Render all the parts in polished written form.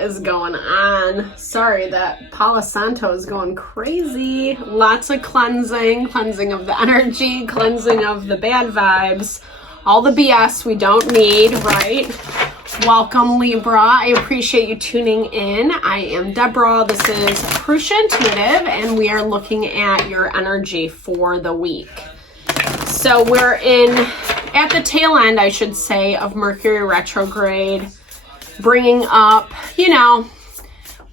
is going on? Sorry, that Palo Santo is going crazy. Lots of cleansing of the energy, cleansing of the bad vibes, all the BS we don't need, right? Welcome, Libra. I appreciate you tuning in. I am Deborah. This is Purusha Intuitive, and we are looking at your energy for the week. So we're at the tail end, I should say, of Mercury retrograde, bringing up,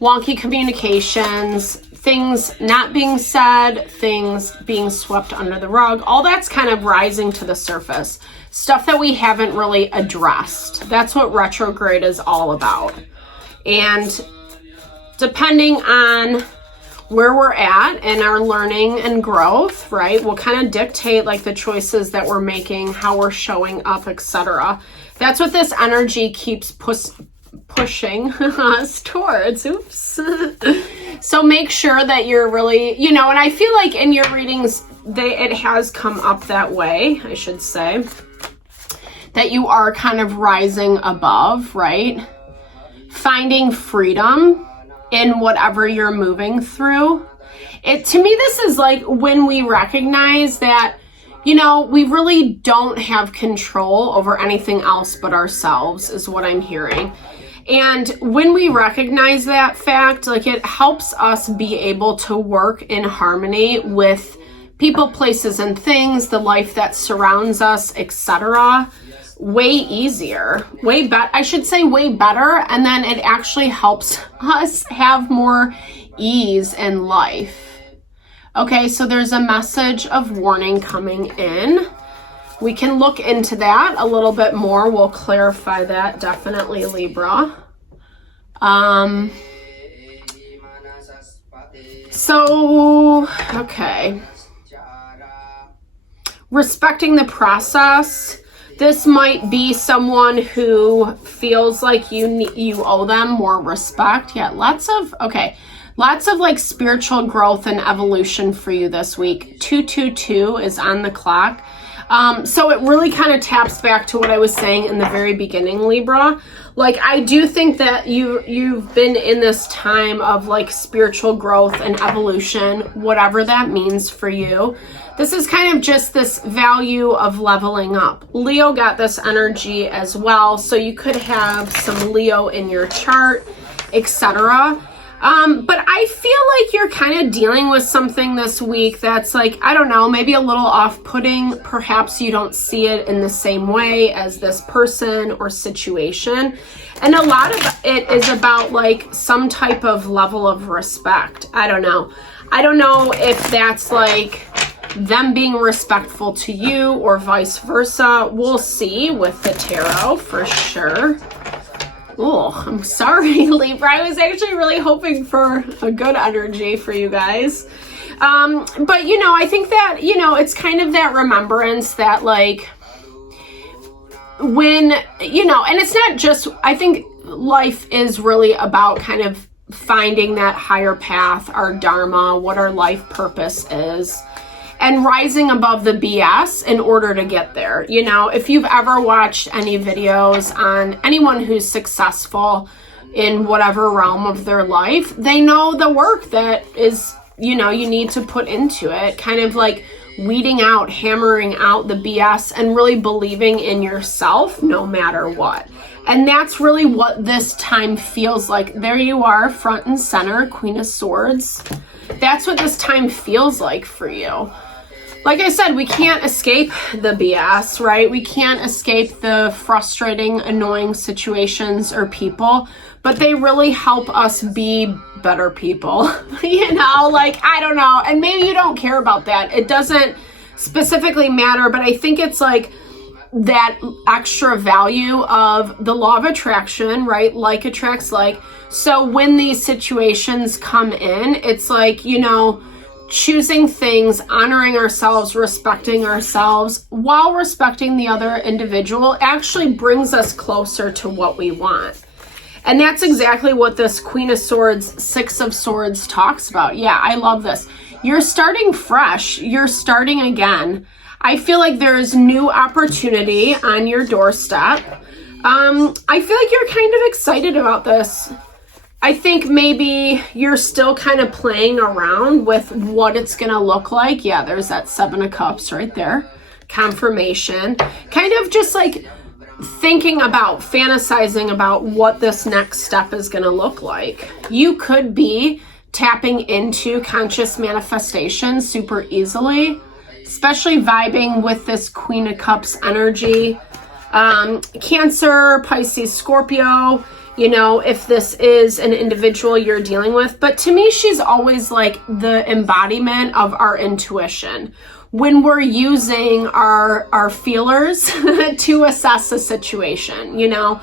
wonky communications, things not being said, things being swept under the rug. All that's kind of rising to the surface. Stuff that we haven't really addressed. That's what retrograde is all about. And depending on where we're at in our learning and growth, right, will kind of dictate like the choices that we're making, how we're showing up, etc. That's what this energy keeps pushing us towards. Oops. So make sure that you're really, and I feel like in your readings, it has come up that way, I should say, that you are kind of rising above, right? Finding freedom in whatever you're moving through. To me, this is like when we recognize that, we really don't have control over anything else but ourselves, is what I'm hearing. And when we recognize that fact, like, it helps us be able to work in harmony with people, places, and things, the life that surrounds us, etc. way easier, way better. I should say way better. And then it actually helps us have more ease in life. Okay, so there's a message of warning coming in. We can look into that a little bit more. We'll clarify that, definitely, Libra. Okay. Respecting the process. This might be someone who feels like you owe them more respect. Yeah, lots of like spiritual growth and evolution for you this week. 222 is on the clock. So it really kind of taps back to what I was saying in the very beginning, Libra. Like, I do think that you've been in this time of like spiritual growth and evolution, whatever that means for you. This is kind of just this value of leveling up. Leo got this energy as well, so you could have some Leo in your chart, etc. But I feel like you're kind of dealing with something this week that's like, I don't know, maybe a little off-putting. Perhaps you don't see it in the same way as this person or situation. And a lot of it is about like some type of level of respect. I don't know if that's like them being respectful to you or vice versa. We'll see with the tarot for sure. Oh, I'm sorry, Libra. I was actually really hoping for a good energy for you guys. But, I think that, it's kind of that remembrance that, like, when, and it's not just, I think life is really about kind of finding that higher path, our dharma, what our life purpose is, and rising above the BS in order to get there. If you've ever watched any videos on anyone who's successful in whatever realm of their life, they know the work that is, you need to put into it, kind of like weeding out, hammering out the BS and really believing in yourself no matter what. And that's really what this time feels like. There you are, front and center, Queen of Swords. That's what this time feels like for you. Like I said, we can't escape the BS, right? We can't escape the frustrating, annoying situations or people, but they really help us be better people. I don't know. And maybe you don't care about that. It doesn't specifically matter, but I think it's like that extra value of the law of attraction, right? Like attracts like. So when these situations come in, it's like, choosing things, honoring ourselves, respecting ourselves while respecting the other individual actually brings us closer to what we want. And that's exactly what this Queen of Swords, Six of Swords talks about. Yeah, I love this. You're starting fresh. You're starting again. I feel like there's new opportunity on your doorstep. I feel like you're kind of excited about this. I think maybe you're still kind of playing around with what it's going to look like. Yeah, there's that 7 of Cups right there. Confirmation. Kind of just like thinking about, fantasizing about what this next step is going to look like. You could be tapping into conscious manifestation super easily, especially vibing with this Queen of Cups energy. Cancer, Pisces, Scorpio, you know, if this is an individual you're dealing with. But to me, she's always like the embodiment of our intuition. When we're using our feelers to assess a situation, you know,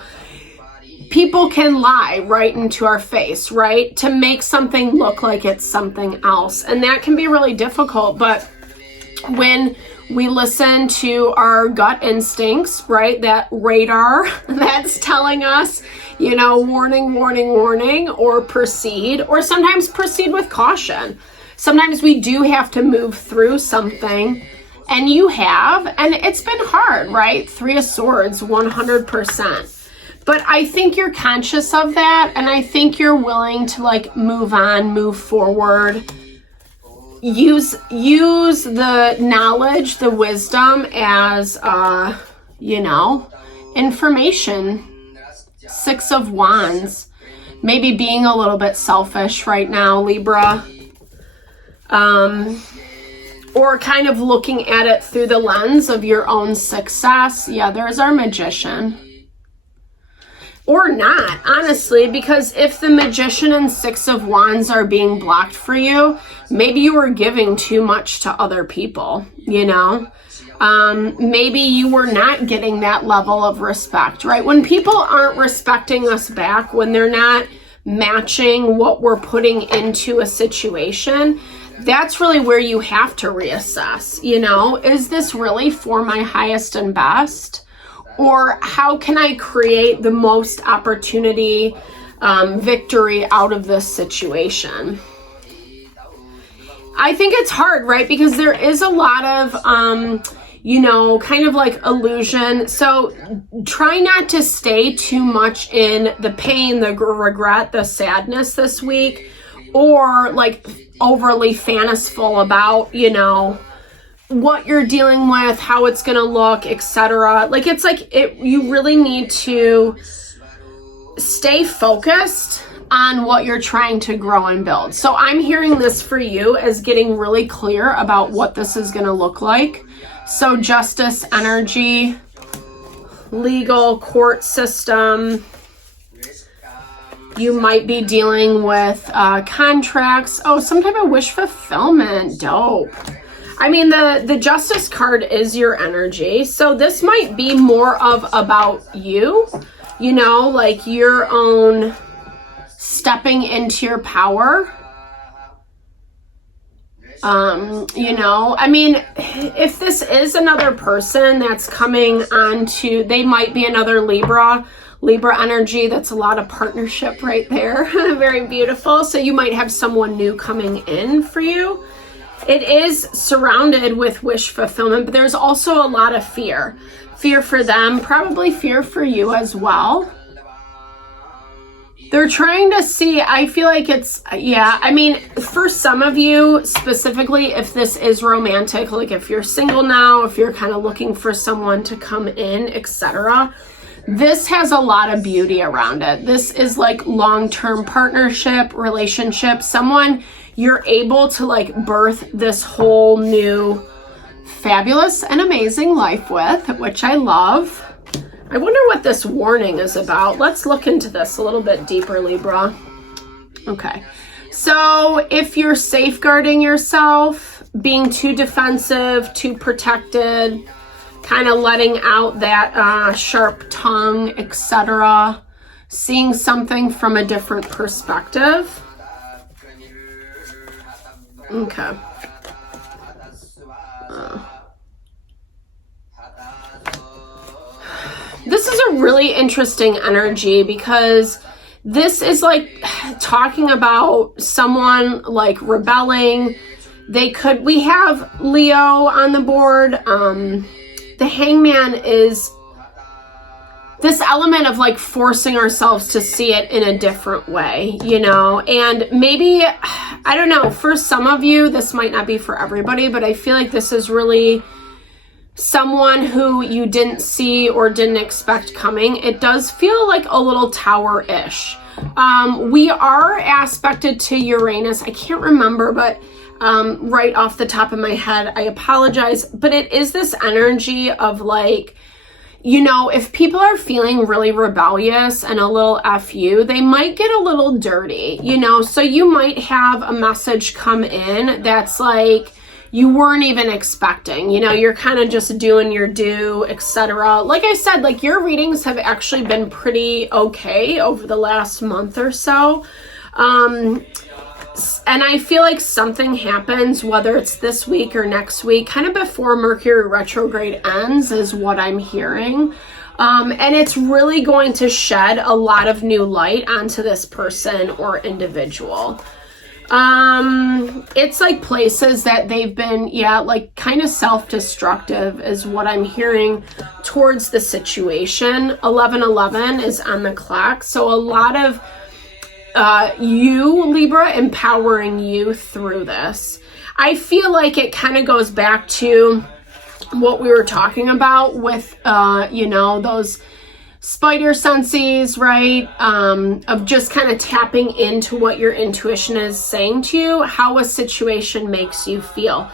people can lie right into our face, right? To make something look like it's something else. And that can be really difficult. But when we listen to our gut instincts, right? That radar that's telling us, you know, warning, warning, warning, or proceed, or sometimes proceed with caution. Sometimes we do have to move through something, and you have, and it's been hard, right? 3 of Swords, 100%. But I think you're conscious of that, and I think you're willing to like move on, move forward, use the knowledge, the wisdom as, you know, information. 6 of Wands, maybe being a little bit selfish right now, Libra. Or kind of looking at it through the lens of your own success. Yeah, there's our Magician. Or not, honestly, because if the Magician and 6 of Wands are being blocked for you, maybe you were giving too much to other people, you know? Maybe you were not getting that level of respect, right? When people aren't respecting us back, when they're not matching what we're putting into a situation, that's really where you have to reassess, you know? Is this really for my highest and best? Or how can I create the most opportunity, victory out of this situation? I think it's hard, right? Because there is a lot of, you know, kind of like illusion. So try not to stay too much in the pain, the regret, the sadness this week, or like overly fantasiful about, you know, what you're dealing with, how it's going to look, etc. Like, it's like you really need to stay focused on what you're trying to grow and build. So I'm hearing this for you as getting really clear about what this is going to look like. So justice energy, legal court system. You might be dealing with contracts. Oh, some type of wish fulfillment. Dope. I mean, the Justice card is your energy. So this might be more of about you, you know, like your own stepping into your power. You know, I mean, if this is another person that's coming on to, they might be another Libra energy. That's a lot of partnership right there. Very beautiful. So you might have someone new coming in for you. It is surrounded with wish fulfillment, but there's also a lot of fear. Fear for them, probably fear for you as well. They're trying to see, I feel like it's, yeah, I mean, for some of you specifically, if this is romantic, like if you're single now, if you're kind of looking for someone to come in, etc., this has a lot of beauty around it. This is like long-term partnership, relationship, someone you're able to like birth this whole new fabulous and amazing life with, which I love. I wonder what this warning is about. Let's look into this a little bit deeper, Libra. Okay. So if you're safeguarding yourself, being too defensive, too protected, kind of letting out that sharp tongue, etc., seeing something from a different perspective. Okay. This is a really interesting energy because this is like talking about someone like rebelling. We have Leo on the board. The Hangman is this element of like forcing ourselves to see it in a different way, you know, and maybe, I don't know, for some of you, this might not be for everybody, but I feel like this is really someone who you didn't see or didn't expect coming. It does feel like a little tower-ish. We are aspected to Uranus. I can't remember, but right off the top of my head, I apologize, but it is this energy of like, you know, if people are feeling really rebellious and a little FU, they might get a little dirty, you know, so you might have a message come in that's like, you weren't even expecting, you know, you're kind of just doing your due, etc. Like I said, like your readings have actually been pretty okay over the last month or so. And I feel like something happens, whether it's this week or next week, kind of before Mercury retrograde ends is what I'm hearing. And it's really going to shed a lot of new light onto this person or individual. It's like places that they've been, like kind of self-destructive is what I'm hearing towards the situation. 1111 is on the clock. So a lot of you, Libra, empowering you through this. I feel like it kind of goes back to what we were talking about with, you know, those spider senses, right? Of just kind of tapping into what your intuition is saying to you, how a situation makes you feel.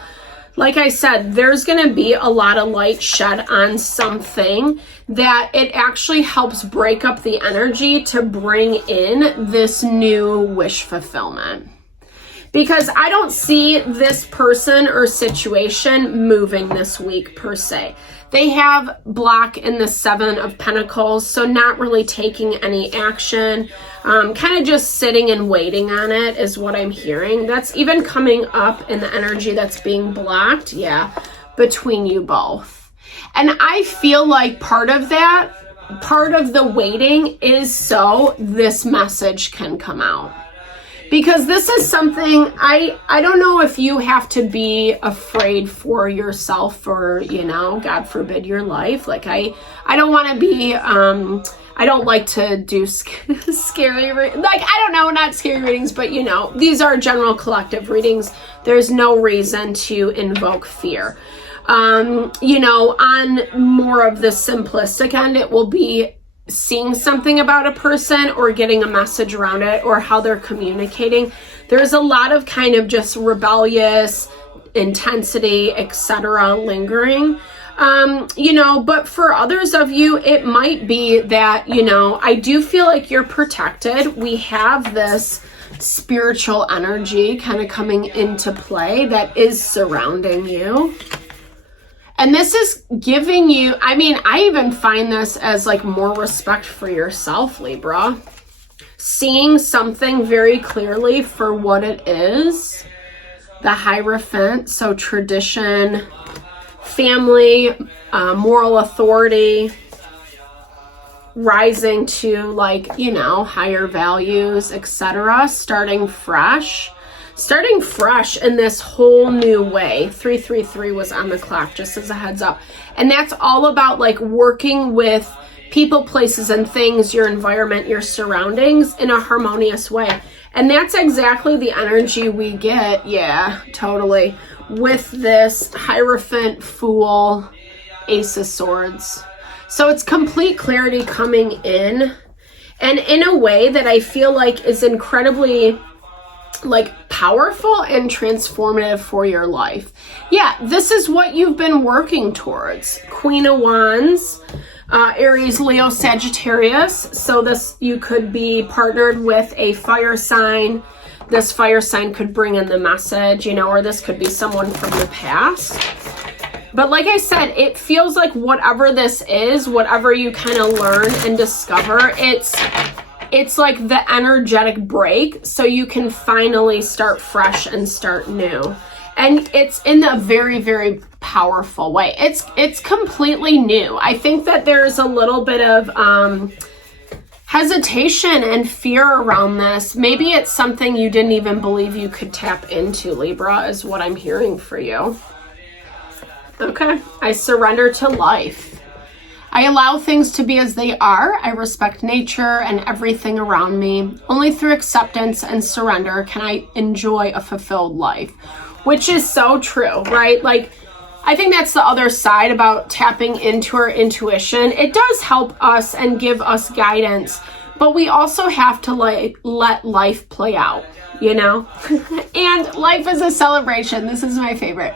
Like I said, there's going to be a lot of light shed on something that it actually helps break up the energy to bring in this new wish fulfillment. Because I don't see this person or situation moving this week per se. They have block in the 7 of Pentacles, so not really taking any action, kind of just sitting and waiting on it is what I'm hearing. That's even coming up in the energy that's being blocked, between you both. And I feel like part of the waiting is so this message can come out. Because this is something, I don't know if you have to be afraid for yourself or, you know, God forbid your life. Like I don't want to be, I don't like to do scary, like, I don't know, not scary readings, but you know, these are general collective readings. There's no reason to invoke fear. You know, on more of the simplistic end, it will be seeing something about a person or getting a message around it or how they're communicating. There's a lot of kind of just rebellious intensity, etc. lingering. You know, but for others of you, it might be that, you know, I do feel like you're protected. We have this spiritual energy kind of coming into play that is surrounding you. And this is giving you, I mean, I even find this as like more respect for yourself, Libra. Seeing something very clearly for what it is. The Hierophant, so tradition, family, moral authority, rising to like, you know, higher values, etc. Starting fresh in this whole new way. 333 was on the clock, just as a heads up. And that's all about like working with people, places, and things, your environment, your surroundings in a harmonious way. And that's exactly the energy we get, totally, with this Hierophant, Fool, Ace of Swords. So it's complete clarity coming in, and in a way that I feel like is incredibly like powerful and transformative for your life. This is what you've been working towards. Queen of Wands, Aries, Leo, Sagittarius. So this, you could be partnered with a fire sign. This fire sign could bring in the message, you know, or this could be someone from the past. But like I said, it feels like whatever this is, whatever you kind of learn and discover, it's like the energetic break so you can finally start fresh and start new. And it's in a very, very powerful way. It's completely new. I think that there's a little bit of hesitation and fear around this. Maybe it's something you didn't even believe you could tap into, Libra, is what I'm hearing for you. Okay, I surrender to life. I allow things to be as they are. I respect nature and everything around me. Only through acceptance and surrender can I enjoy a fulfilled life, which is so true, right? Like, I think that's the other side about tapping into our intuition. It does help us and give us guidance, but we also have to let life play out, you know? And life is a celebration. This is my favorite.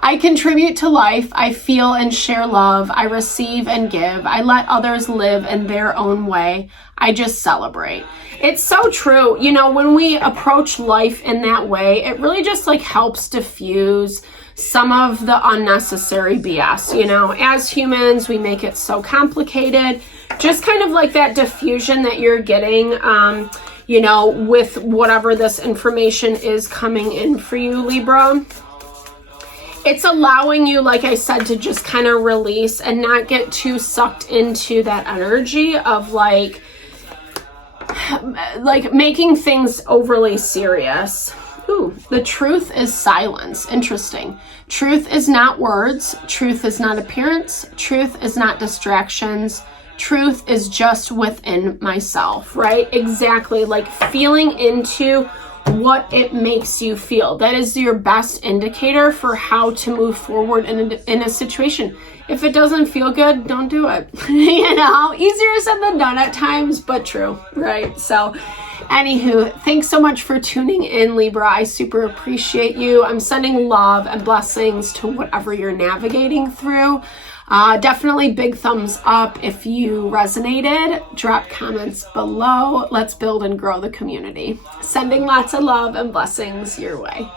I contribute to life. I feel and share love. I receive and give. I let others live in their own way. I just celebrate. It's so true. You know, when we approach life in that way, it really just like helps diffuse some of the unnecessary BS. You know, as humans, we make it so complicated. Just kind of like that diffusion that you're getting, you know, with whatever this information is coming in for you, Libra. It's allowing you, like I said, to just kind of release and not get too sucked into that energy of like making things overly serious. Ooh, the truth is silence. Interesting. Truth is not words. Truth is not appearance. Truth is not distractions. Truth is just within myself, right? Exactly. Like feeling into what it makes you feel. That is your best indicator for how to move forward in a situation. If it doesn't feel good, don't do it. You know, easier said than done at times, but true, right? So anywho, thanks so much for tuning in, Libra. I super appreciate you. I'm sending love and blessings to whatever you're navigating through. Definitely big thumbs up if you resonated. Drop comments below. Let's build and grow the community. Sending lots of love and blessings your way.